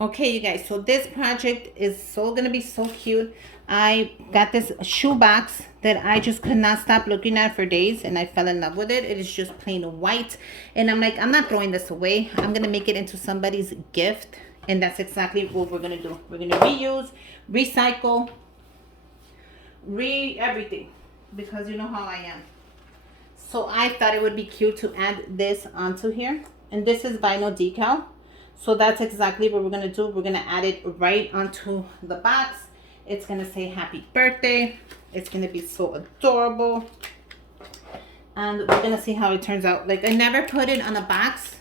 Okay, you guys, so this project is so gonna be so cute. I got this shoebox that I just could not stop looking at for days, and I fell in love with it. It is just plain white, and I'm like, I'm not throwing this away. I'm gonna make it into somebody's gift, and that's exactly what we're gonna do. We're gonna reuse, recycle, everything, because you know how I am. So I thought it would be cute to add this onto here, and this is vinyl decal. So that's exactly what we're gonna do. We're gonna add it right onto the box. It's gonna say happy birthday. It's gonna be so adorable. And we're gonna see how it turns out. Like, I never put it on a box,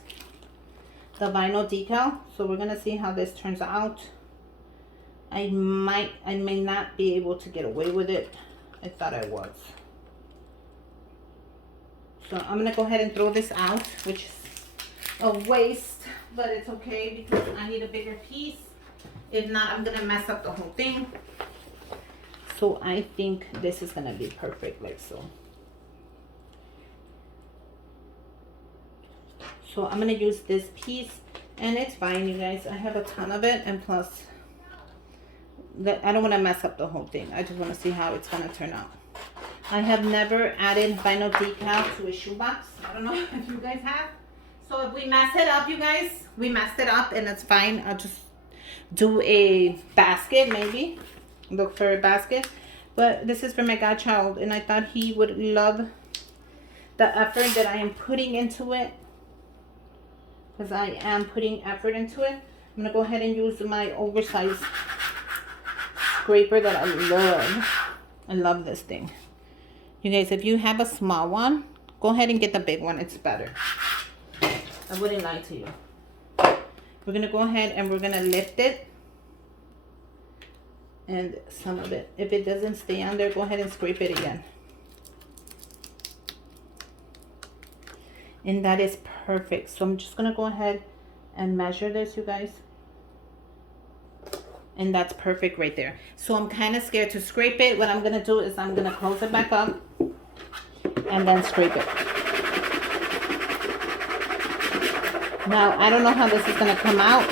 the vinyl decal. So we're gonna see how this turns out. I may not be able to get away with it. I thought I was. So I'm gonna go ahead and throw this out, which is a waste, but it's okay because I need a bigger piece. If not, I'm gonna mess up the whole thing. So I think this is gonna be perfect, like so. So I'm gonna use this piece, and it's fine, you guys. I have a ton of it, and plus, I don't want to mess up the whole thing. I just want to see how it's gonna turn out. I have never added vinyl decal to a shoebox. I don't know if you guys have. So if we mess it up, you guys, we messed it up, and it's fine. I'll just do a basket, maybe. Look for a basket. But this is for my godchild, and I thought he would love the effort that I am putting into it. Because I am putting effort into it. I'm going to go ahead and use my oversized scraper that I love. I love this thing. You guys, if you have a small one, go ahead and get the big one. It's better. I wouldn't lie to you. We're going to go ahead and we're going to lift it. And some of it. If it doesn't stay on there, go ahead and scrape it again. And that is perfect. So I'm just going to go ahead and measure this, you guys. And that's perfect right there. So I'm kind of scared to scrape it. What I'm going to do is I'm going to close it back up and then scrape it. Now, I don't know how this is going to come out.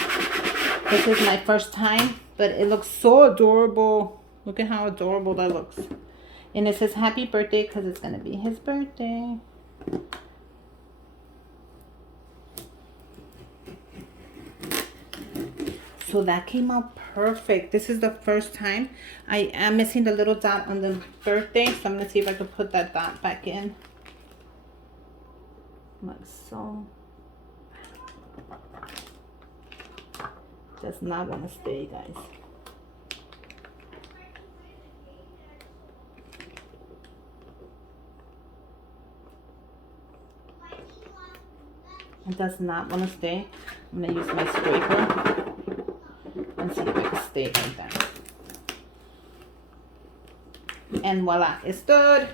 This is my first time, but it looks so adorable. Look at how adorable that looks. And it says happy birthday because it's going to be his birthday. So that came out perfect. This is the first time. I am missing the little dot on the birthday, so I'm gonna see if I can put that dot back in. Like so. Does not want to stay, guys. It does not want to stay. I'm gonna use my scraper. And see if I can stay like that. And voila, it stood.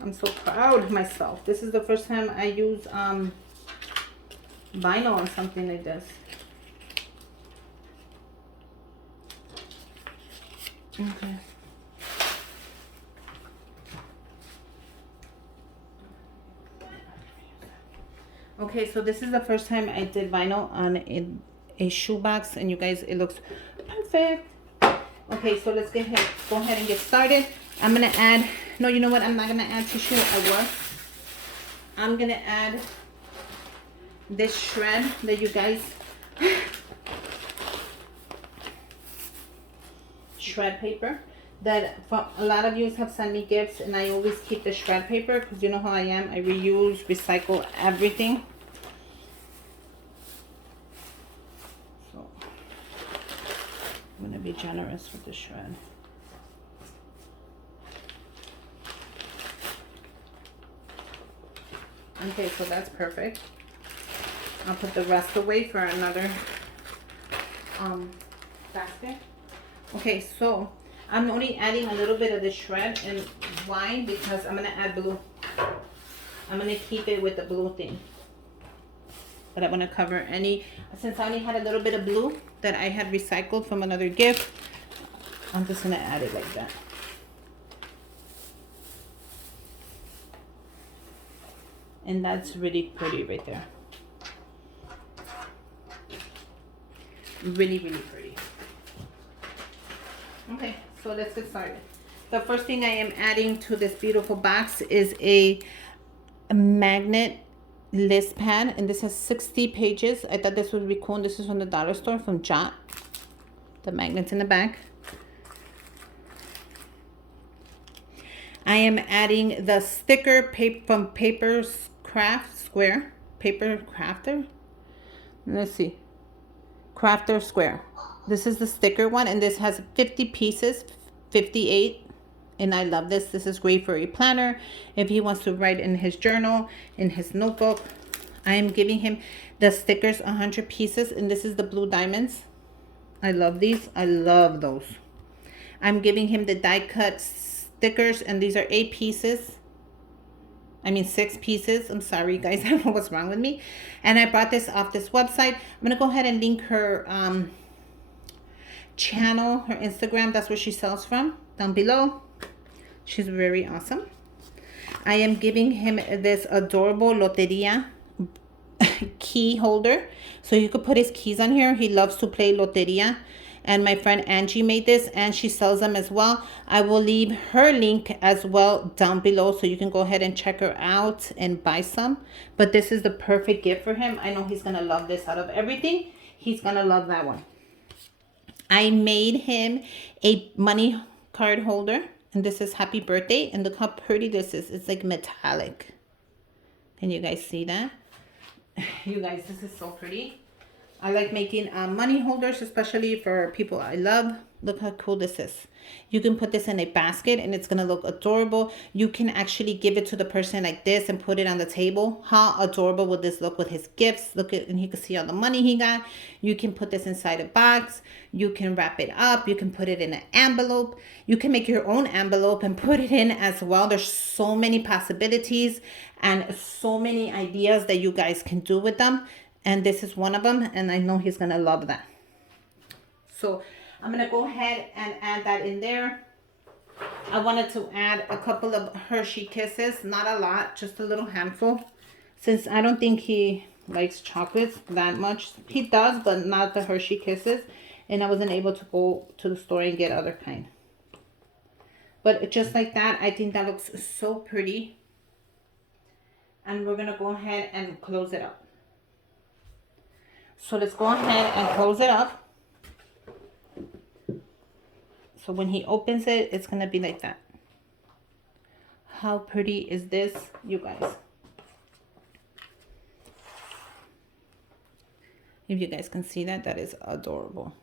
I'm so proud of myself. This is the first time I use vinyl on something like this. Okay. Okay, so this is the first time I did vinyl on a shoebox, and you guys, it looks perfect. Okay, so let's go ahead and get started. I'm gonna add, no, you know what, I'm not gonna add tissue. I'm gonna add this shred that you guys shred paper that a lot of you have sent me gifts, and I always keep the shred paper because you know how I am. I reuse, recycle everything. I'm going to be generous with the shred. Okay, so that's perfect. I'll put the rest away for another basket. Okay, so I'm only adding a little bit of the shred, and why? Because I'm going to add blue. I'm going to keep it with the blue thing. But I want to cover any, since I only had a little bit of blue that I had recycled from another gift, I'm just going to add it like that. And that's really pretty right there. Really, really pretty. Okay, so let's get started. The first thing I am adding to this beautiful box is a magnet list pad, and this has 60 pages. I thought this would be cool. This is from the dollar store from Jot. The magnets in the back. I am adding the sticker paper from Papers Craft Square. Paper Crafter. Let's see. Crafter Square. This is the sticker one, and this has 50 pieces, 58. And I love this. This is great for a planner. If he wants to write in his journal, in his notebook. I am giving him the stickers, 100 pieces, and this is the blue diamonds. I love these. I love those. I'm giving him the die cut stickers, and these are 8 pieces. I mean 6 pieces. I'm sorry guys, I don't know what's wrong with me. And I bought this off this website. I'm gonna go ahead and link her channel, her Instagram. That's where she sells from, down below. She's very awesome. I am giving him this adorable loteria key holder, so you could put his keys on here. He loves to play loteria, and my friend Angie made this, and she sells them as well. I will leave her link as well down below, so you can go ahead and check her out and buy some. But this is the perfect gift for him. I know he's gonna love this. Out of everything, he's gonna love that one. I made him a money card holder, and this is happy birthday, and look how pretty this is. It's like metallic. Can you guys see that? You guys, this is so pretty. I like making money holders, especially for people I love. Look how cool this is. You can put this in a basket and it's gonna look adorable. You can actually give it to the person like this and put it on the table. How adorable would this look with his gifts? Look at, and he can see all the money he got. You can put this inside a box. You can wrap it up. You can put it in an envelope. You can make your own envelope and put it in as well. There's so many possibilities and so many ideas that you guys can do with them. And this is one of them, and I know he's gonna love that. So I'm gonna go ahead and add that in there. I wanted to add a couple of Hershey Kisses, not a lot, just a little handful, since I don't think he likes chocolates that much. He does, but not the Hershey Kisses, and I wasn't able to go to the store and get other kind. But just like that, I think that looks so pretty. And we're gonna go ahead and close it up. So let's go ahead and close it up. So when he opens it, it's going to be like that. How pretty is this, you guys? If you guys can see that, that is adorable.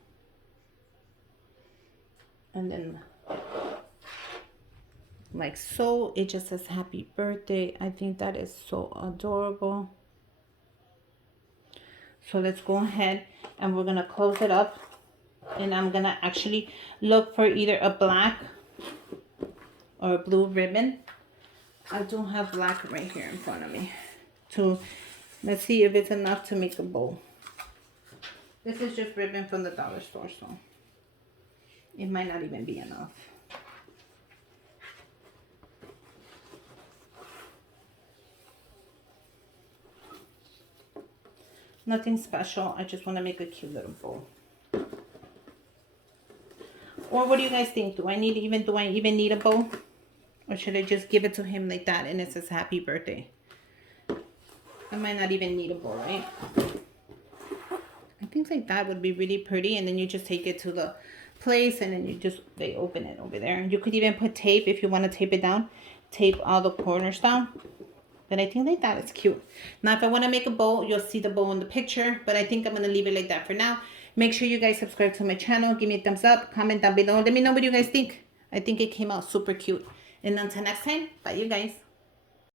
And then, like so, it just says happy birthday. I think that is so adorable. So let's go ahead and we're going to close it up. And I'm going to actually look for either a black or a blue ribbon. I do have black right here in front of me. Let's see if it's enough to make a bow. This is just ribbon from the dollar store, so it might not even be enough. Nothing special. I just want to make a cute little bow. Or what do you guys think? Do I even need a bow? Or should I just give it to him like that and it says happy birthday? I might not even need a bow, right? I think like that would be really pretty, and then you just take it to the place and then they open it over there. You could even put tape if you want to tape it down. Tape all the corners down. But I think like that is cute. Now, if I want to make a bow, you'll see the bow in the picture. But I think I'm going to leave it like that for now. Make sure you guys subscribe to my channel. Give me a thumbs up. Comment down below. Let me know what you guys think. I think it came out super cute. And until next time, bye you guys.